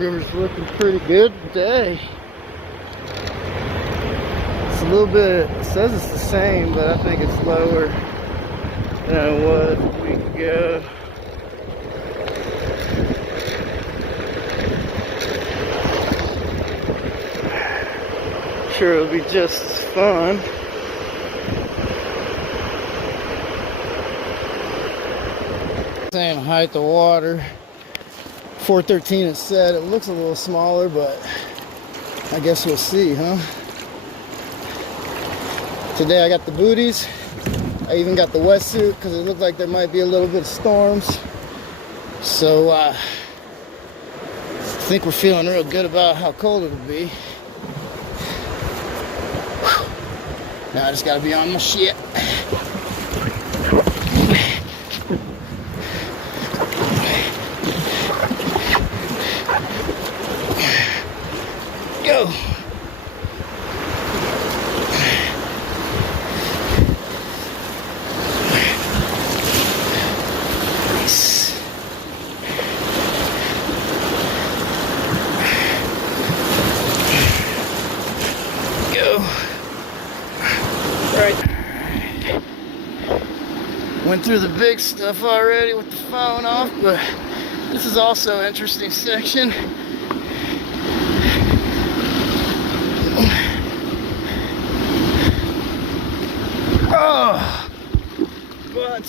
river's looking pretty good today. It's a little bit, it says it's the same, but I think it's lower than it was a week ago. Sure, it'll be just as fun. Same height of water. 413 it said. It looks a little smaller, but I guess we'll see, huh? Today I got the booties. I even got the wetsuit because it looked like there might be a little bit of storms. So I think we're feeling real good about how cold it'll be. Now I just gotta be on my shit. Go. Nice. Go. Right. Went through the big stuff already with the phone off, but this is also an interesting section. Oh, but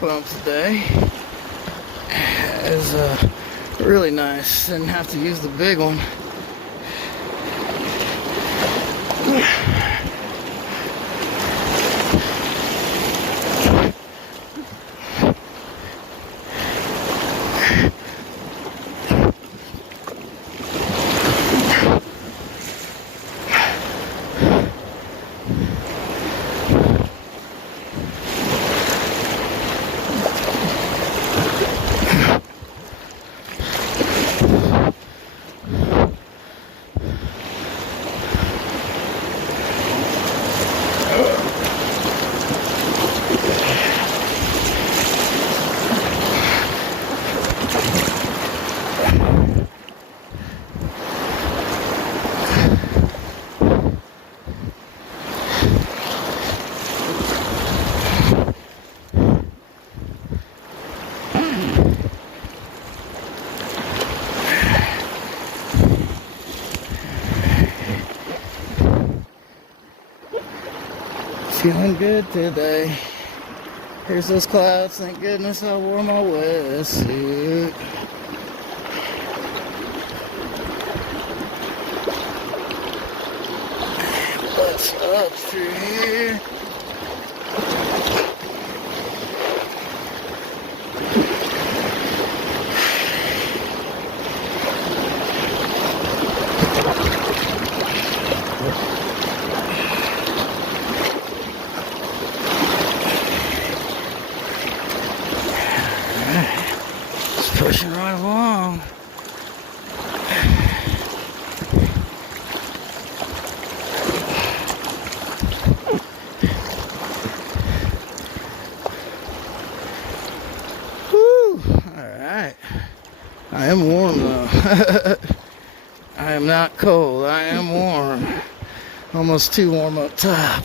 pump today is really nice. Didn't have to use the big one. Feeling good today. Here's those clouds. Thank goodness I wore my wetsuit. What's up through here? Pushing right along. Whew. Alright. I am warm though. I am not cold. I am warm. Almost too warm up top.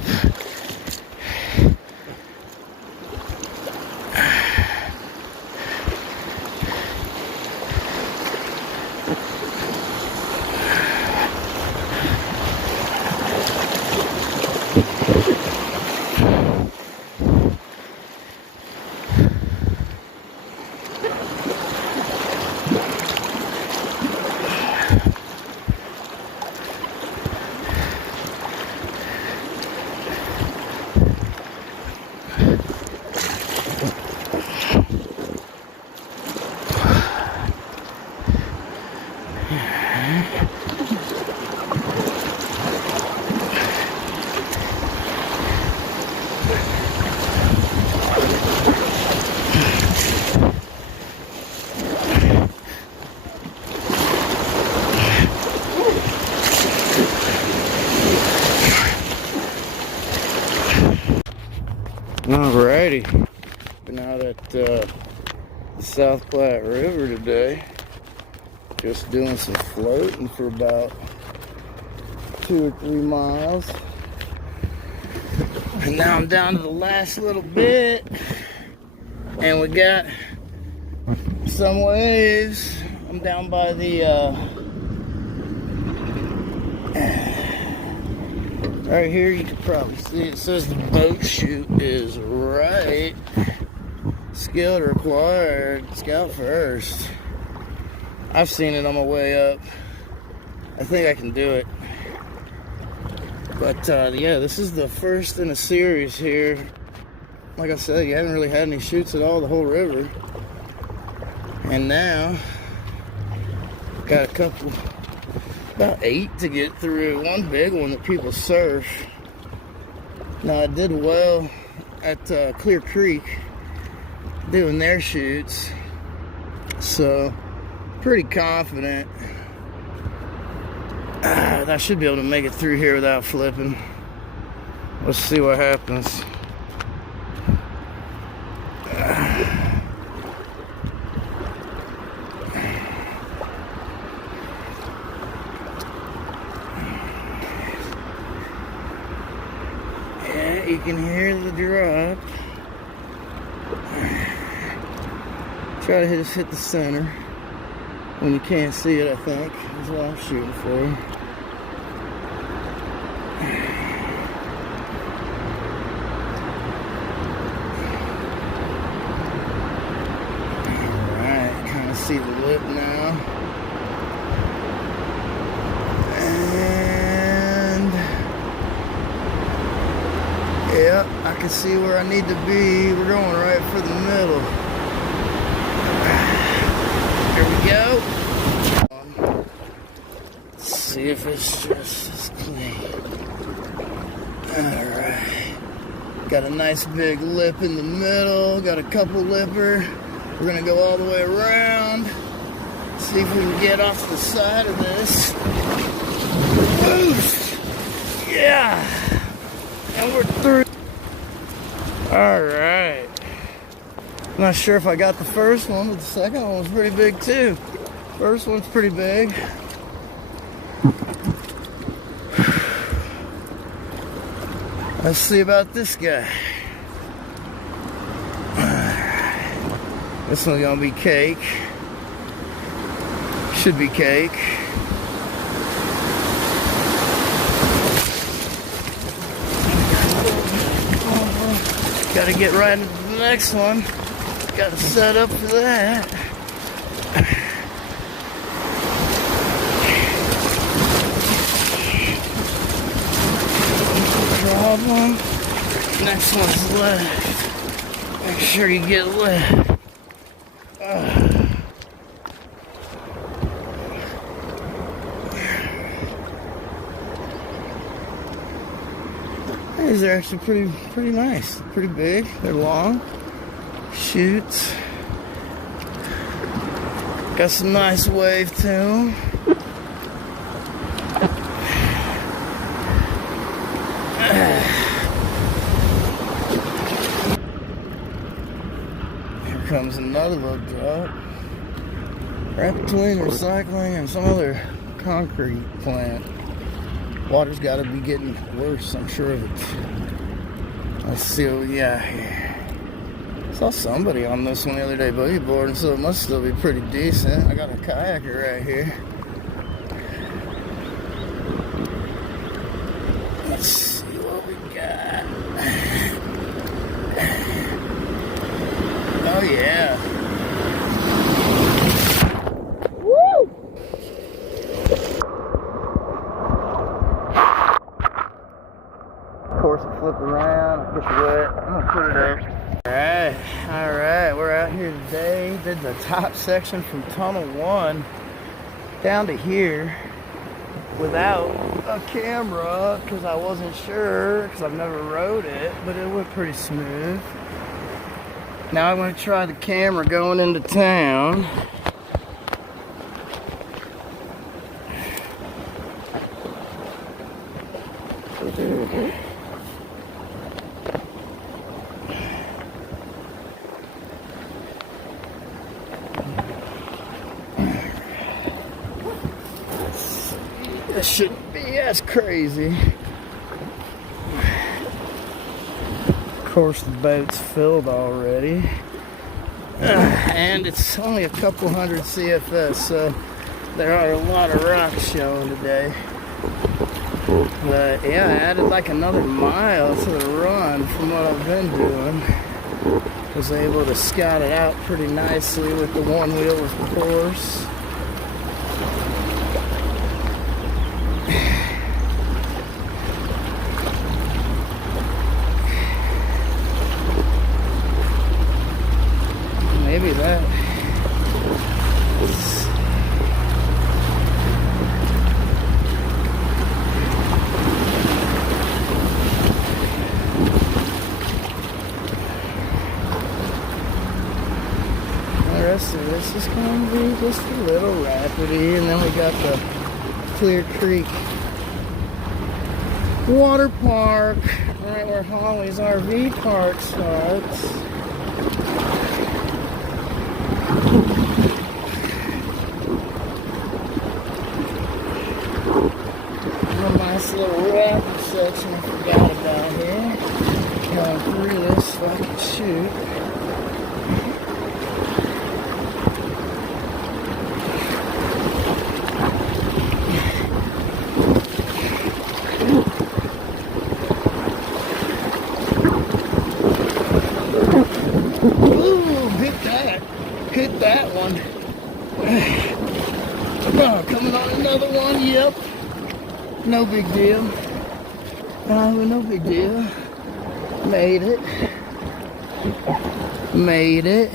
Alrighty, been out at the South Platte River today, just doing some floating for about 2 or 3 miles, and now I'm down to the last little bit, and we got some waves. I'm down by the right here, you can probably see it says the boat chute is right. Skill required, scout first. I've seen it on my way up. I think I can do it. But yeah, this is the first in a series here. Like I said, you haven't really had any chutes at all the whole river. And now, got a couple. About 8 to get through. One big one that people surf. Now I did well at Clear Creek doing their chutes, so pretty confident I should be able to make it through here without flipping. Let's see what happens. You can hear the drop. Try to hit the center when you can't see it, I think. That's what I'm shooting for. Alright, kind of see the lip now. Yep, I can see where I need to be. We're going right for the middle. There we go. Let's see if it's just as clean. Alright. Got a nice big lip in the middle. Got a couple lipper. We're going to go all the way around. See if we can get off the side of this. Boost! Yeah! And we're through. Alright. Not sure if I got the first one, but the second one was pretty big too. First one's pretty big. Let's see about this guy. This one's gonna be cake. Should be cake. Gotta get right into the next one. Gotta set up for that. Problem. Next one's left. Make sure you get left. These are actually pretty nice. Pretty big. They're long. Shoots. Got some nice wave to them. Here comes another little drop. Right between recycling and some other concrete plant. Water's got to be getting worse, I'm sure of it. Let's see what we got here. Saw somebody on this one the other day boogie boarding, so it must still be pretty decent. I got a kayaker right here. Let's see what we got. Oh yeah. Woo! Of course, I flip around, I push it wet. I'm gonna put it up. Alright, we're out here today. Did the top section from tunnel 1 down to here without a camera because I wasn't sure, because I've never rode it, but it went pretty smooth. Now I'm going to try the camera going into town. This shouldn't be as crazy. Of course, the boat's filled already. And it's only a couple hundred CFS, so there are a lot of rocks showing today. But yeah, I added like another mile to the run from what I've been doing. Was able to scout it out pretty nicely with the Onewheel, of course. Maybe that. The rest of this is going to be just a little rapidy, and then we got the Clear Creek Water Park, right where Holly's RV park starts. A nice little rapid section I forgot about here. Going through this so I can shoot. Ooh, hit that one. Oh, coming on another one, yep. No big deal. No big deal. Made it. Made it.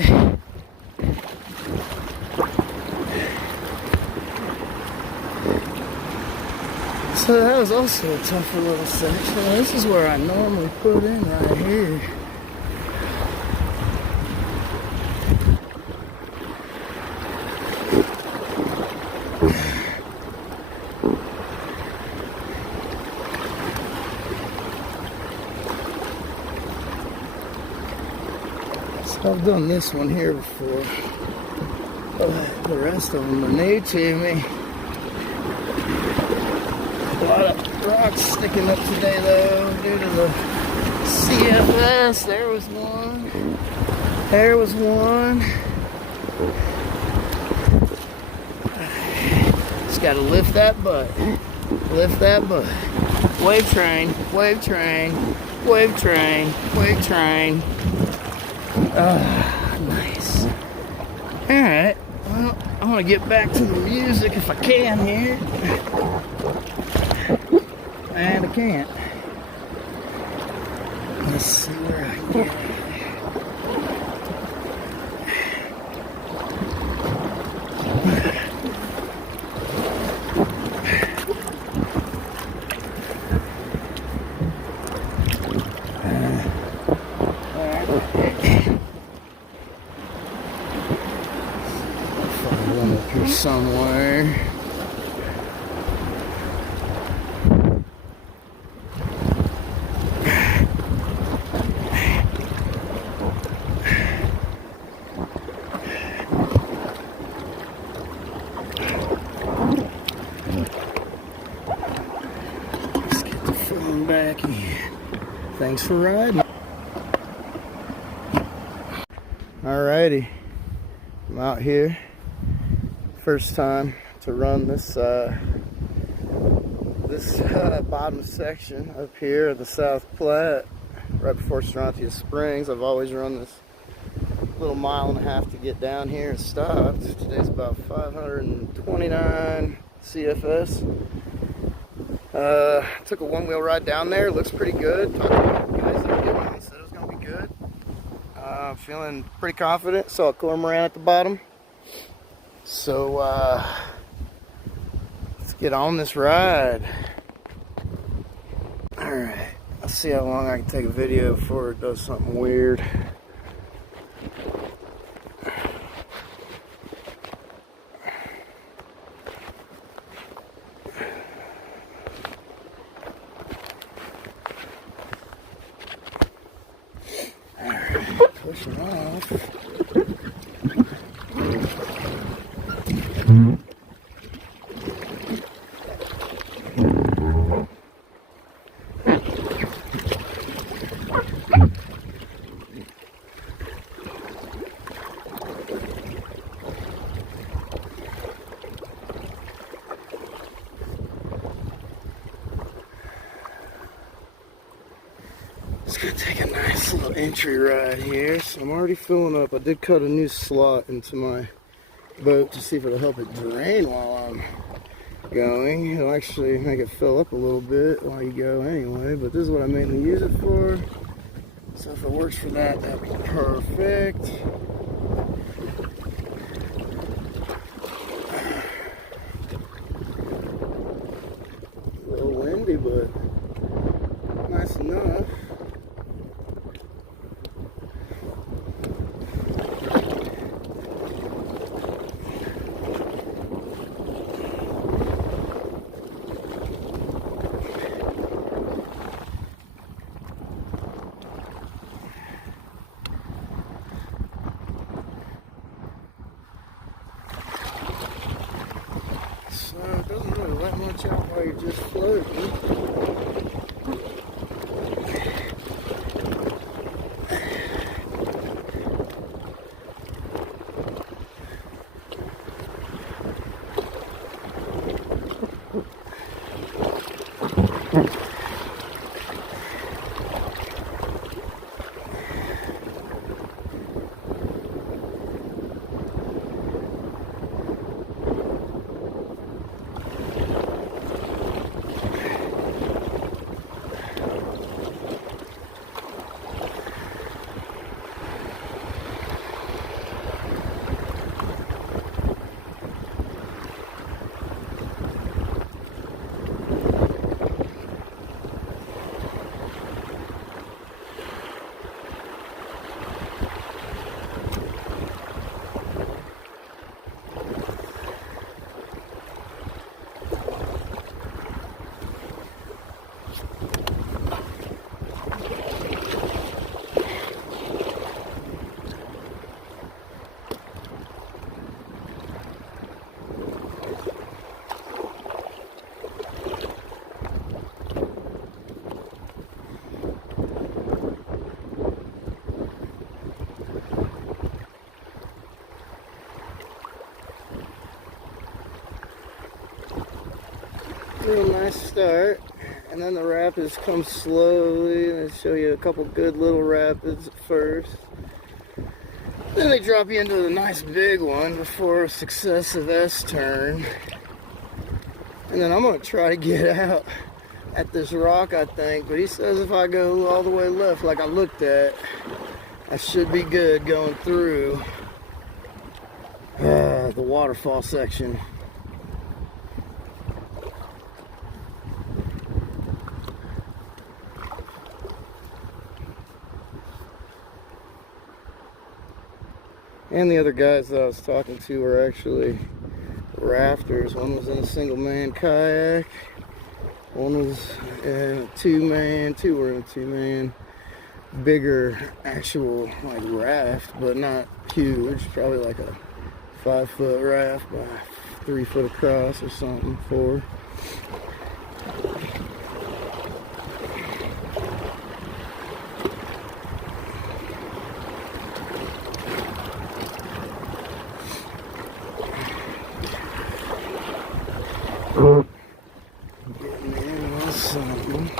So that was also a tougher little section. This is where I normally put in right here. I've done this one here before. The rest of them are new to me. A lot of rocks sticking up today though due to the CFS. There was one. There was one. Just gotta lift that butt. Lift that butt. Wave train. Wave train. Wave train, wave train. Nice. Alright, well, I want to get back to the music if I can here. And I can't. Let's see where I can get. Find one up here somewhere. Let's get the phone back in. Thanks for riding. Alrighty, I'm out here. First time to run this bottom section up here of the South Platte, right before Strontia Springs. I've always run this little mile and a half to get down here and stopped. Today's about 529 CFS. Took a one-wheel ride down there. Looks pretty good. Talked to the guys that are doing it, said it was gonna be good. Feeling pretty confident. Saw a cormorant at the bottom. So let's get on this ride. Alright, let's see how long I can take a video before it does something weird. Alright, pushing off. It's gonna take a nice little entry ride here. So I'm already filling up. I did cut a new slot into my boat to see if it'll help it drain while I'm going. It'll actually make it fill up a little bit while you go anyway, but this is what I mainly use it for. So if it works for that, that'd be perfect. A little windy, but nice enough. So it doesn't really let much out while you're just floating. Real nice start. and then the rapids come slowly, and they show you a couple good little rapids at first. Then they drop you into a nice big one before a successive S-turn. And then I'm going to try to get out at this rock, I think. But he says if I go all the way left like I looked at, I should be good going through the waterfall section. And the other guys that I was talking to were actually rafters. One was in a single man kayak. One was in a two-man. Two were in a two-man. Bigger actual like raft, but not huge. Probably like a 5-foot raft by 3 foot across or something. 4. Getting in on something.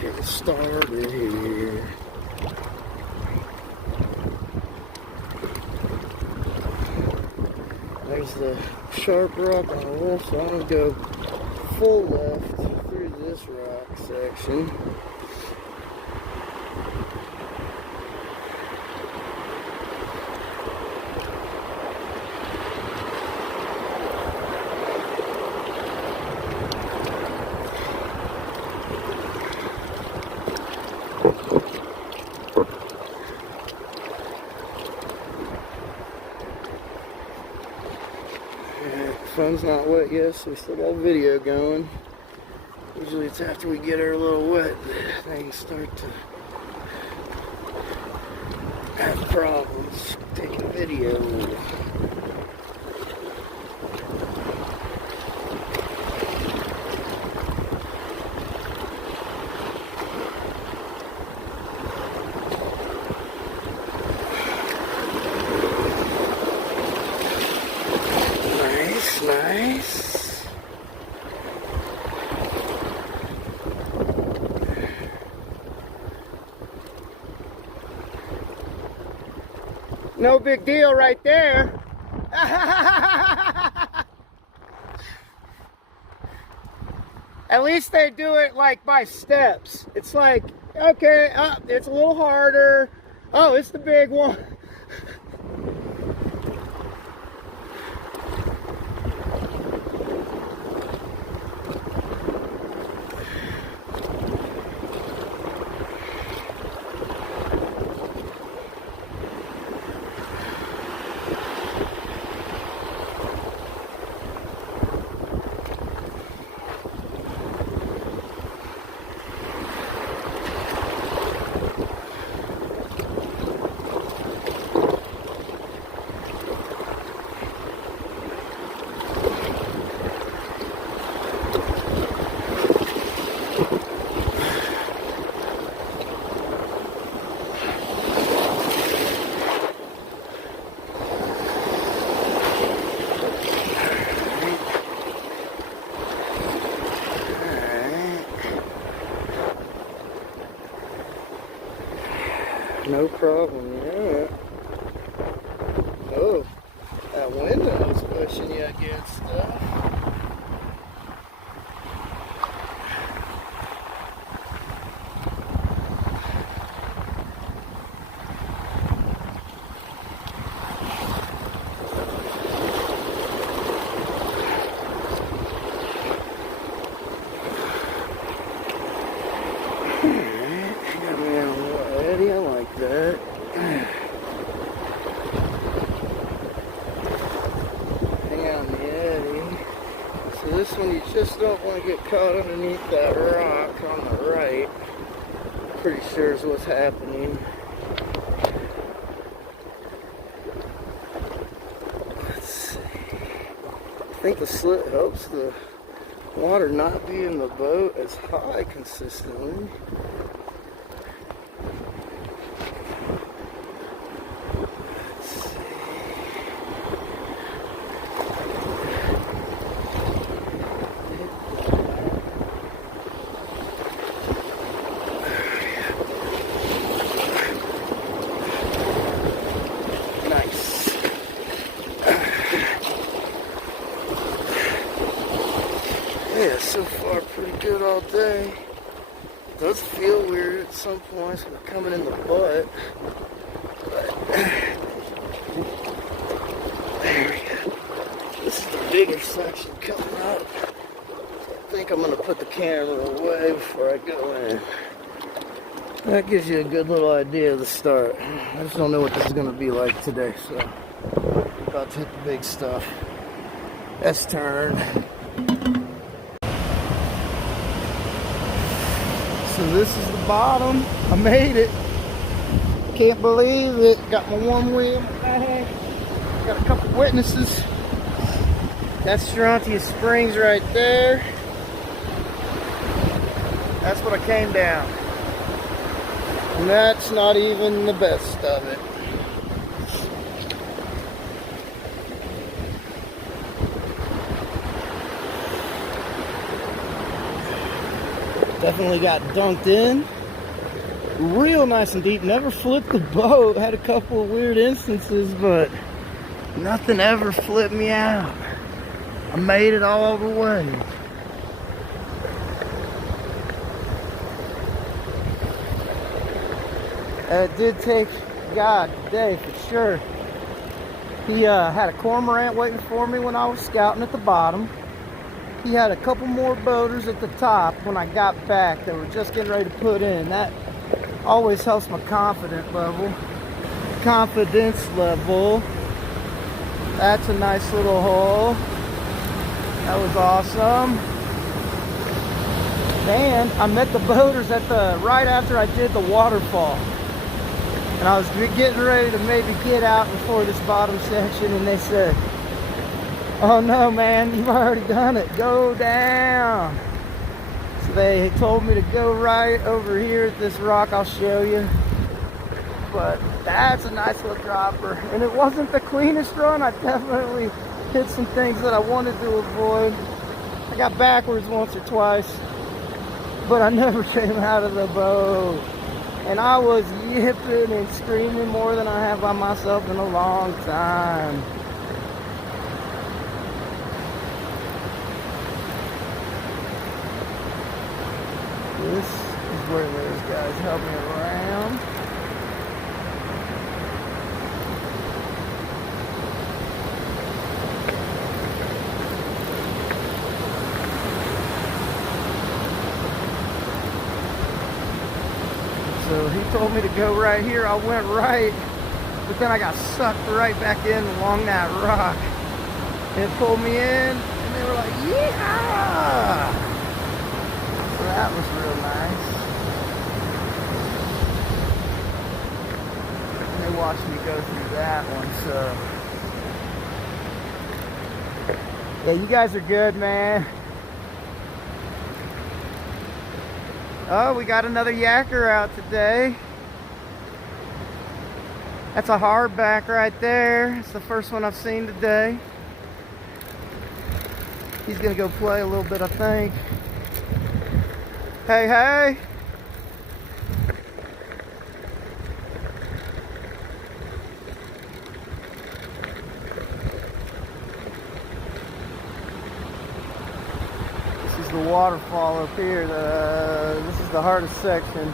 Get it started here. There's the sharp rock on the left, so I'm going to go full left through this rock section. Phone's not wet yet, so we still got video going. Usually it's after we get her a little wet that things start to have problems taking video. Nice. No big deal right there. At least they do it like by steps. It's like, okay, it's a little harder. Oh, it's the big one. No problem, yeah. Oh, that window's pushing you against stuff. I like that. Hang on the eddy. So this one you just don't want to get caught underneath that rock on the right. Pretty sure is what's happening. Let's see. I think the slit helps the water not be in the boat as high consistently. Yeah, so far pretty good all day. It does feel weird at some points when coming in the butt. But there we go. This is the bigger section coming up. I think I'm going to put the camera away before I go in. That gives you a good little idea of the start. I just don't know what this is going to be like today, so I'm about to hit the big stuff. S-turn. So this is the bottom. I made it. Can't believe it. Got my Onewheel in my bag. Got a couple witnesses. That's Strontia Springs right there. That's what I came down. And that's not even the best of it. Definitely got dunked in. Real nice and deep. Never flipped the boat. Had a couple of weird instances, but nothing ever flipped me out. I made it all the way. It did take God today for sure. He had a cormorant waiting for me when I was scouting at the bottom. He had a couple more boaters at the top when I got back. They were just getting ready to put in. That always helps my confidence level. That's a nice little hole. That was awesome. And I met the boaters at right after I did the waterfall. And I was getting ready to maybe get out before this bottom section, and they said, "Oh no, man, you've already done it. Go down." So they told me to go right over here at this rock. I'll show you. But that's a nice little dropper. And it wasn't the cleanest run. I definitely hit some things that I wanted to avoid. I got backwards once or twice, but I never came out of the boat. And I was yipping and screaming more than I have by myself in a long time. This is where those guys help me around. So he told me to go right here. I went right, but then I got sucked right back in along that rock. And it pulled me in, and they were like, "Yeah!" So that was real nice. And they watched me go through that one, so. Yeah, you guys are good, man. Oh, we got another yacker out today. That's a hardback right there. It's the first one I've seen today. He's gonna go play a little bit, I think. Hey, hey. The waterfall up here. This is the hardest section.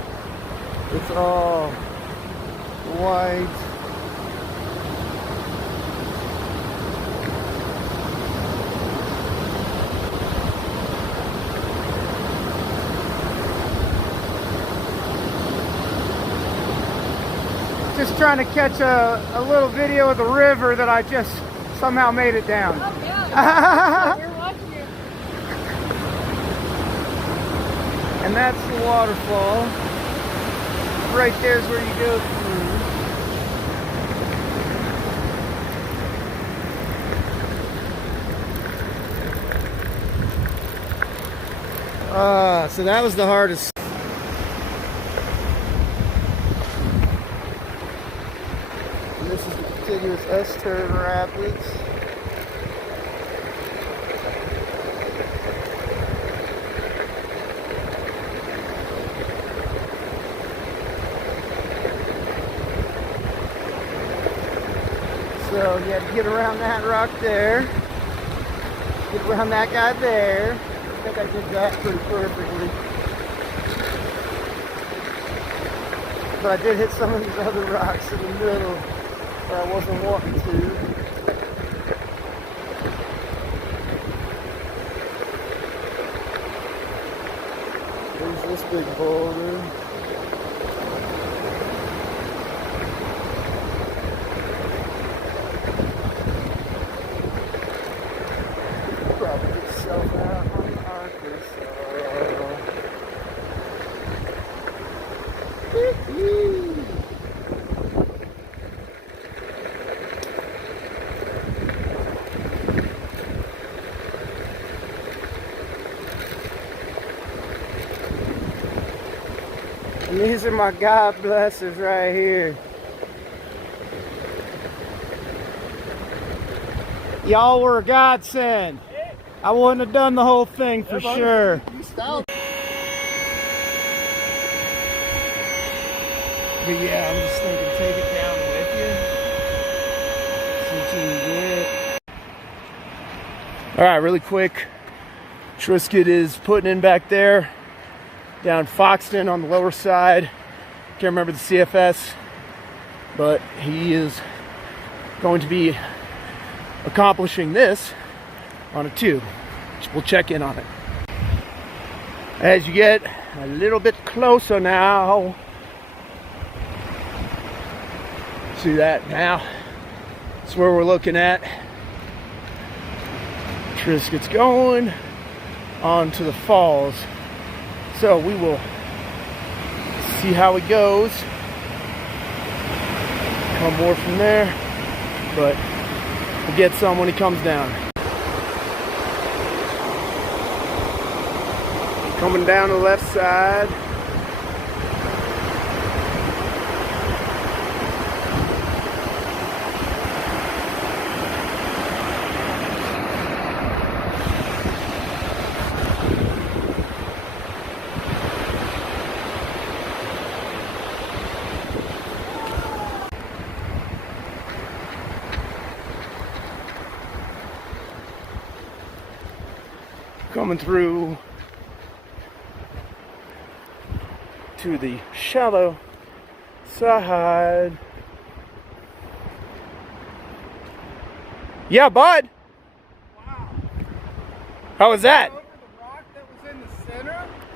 It's all white. Just trying to catch a little video of the river that I just somehow made it down. Oh yeah. We're watching you. And that's the waterfall. Right there's where you go through. So that was the hardest. And this is the contiguous S-turn rapids. So you have to get around that rock there, get around that guy there, I think I did that pretty perfectly. But I did hit some of these other rocks in the middle where I wasn't wanting to. There's this big boulder. Probably get yourself out on the Arkansas. And these are my God blessers right here. Y'all were a godsend. I wouldn't have done the whole thing for sure. You stopped. But yeah, I'm just thinking, take it down with you. See what you can get. All right, really quick. Trisket is putting in back there, down Foxton on the lower side. Can't remember the CFS, but he is going to be accomplishing this on a 2. We'll check in on it. As you get a little bit closer now, see that now? That's where we're looking at. Trisket's going on to the falls. So we will see how it goes. Come more from there, but we'll get some when he comes down. Coming down the left side. Coming through to the shallow side. Yeah, bud. Wow. How was that?